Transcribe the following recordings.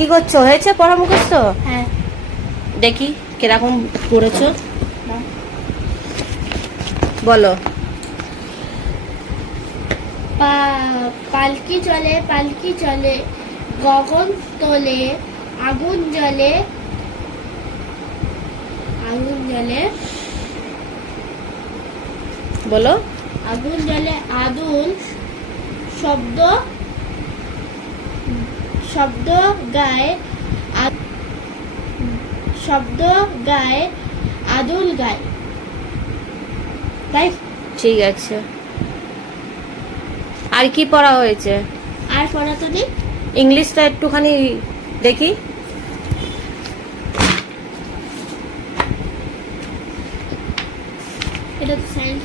কি করছ? হয়েছে পড়া মুখস্থ? হ্যাঁ। দেখি কীরকম পড়েছো নাও। বলো পালকি চলে পালকি চলে গগন তোলে আগুন জ্বলে আগুন জ্বলে বলো। আগুন জ্বলে আদুল শব্দ শব্দ গায়ে শব্দ গায়ে আদুল গায়। তাই? ঠিক আছে। আর কি পড়া হয়েছে? আর পড়া তো নেই। ইংলিশটা একটুখানি দেখি। এটা তো সায়েন্স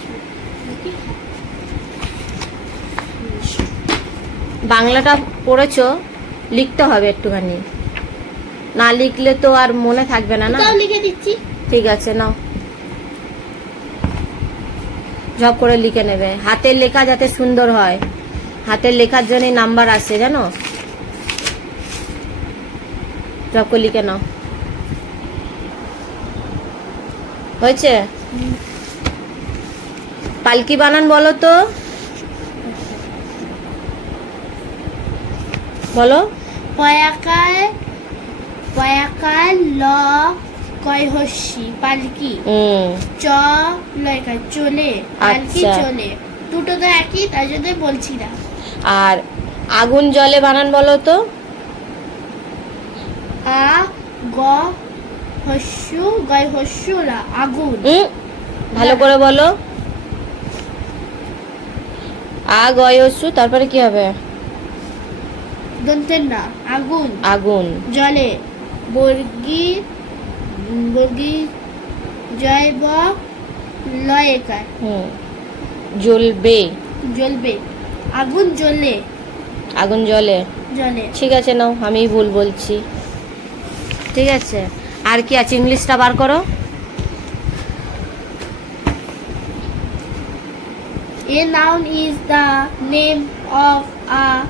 বাংলাটা পড়েছো? লিখতে হবে একটুখানি। না লিখলে তো আর মনে থাকবে না না? লিখে দিচ্ছি। ঠিক আছে নাও। ঝপ করে লিখে নেবে। হাতের লেখা যাতে সুন্দর হয়। হাতের লেখার জন্যই নাম্বার আসে জানো? ঝপ করে লিখে নাও। হয়েছে? পালকি বানান বলো তো। বলো। পয়াকায় পয়াকায় ল কয় হস্যি পালকি? চ লয়কায় চলে পালকি আচ্ছা। চলে। দুটো তো একই তাই জন্য বলছি না। আর আগুন জলে বানান বলো তো। আ গ হস্যু গয় হস্যুরা আগুন। হুম ভালো করে বলো। আ গয়সু তারপরে কি হবে? দন্তের না আগুন আগুন। জলে বর্গি বর্গি জয় ব লয়কায়। হুম। জ্বলবে। জ্বলবে। আগুন জ্বলে। আগুন জলে জলে ঠিক আছে নাও আমি ভুল বলছি। ঠিক আছে। আর কি আছে? ইংলিশটা বার করো। A noun is the name of a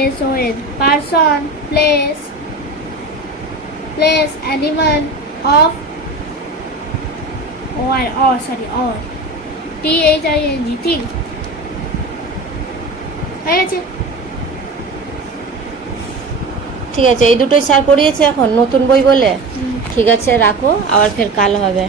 P-E-R-S-O-N person, place, place, animal of or or sorry or T-H-I-N-G thing. হয়ে গেছে ঠিক আছে? এই দুটোই স্যার পড়িয়েছে এখন নতুন বই বলে? ঠিক আছে রাখো আবার ফের কাল হবে।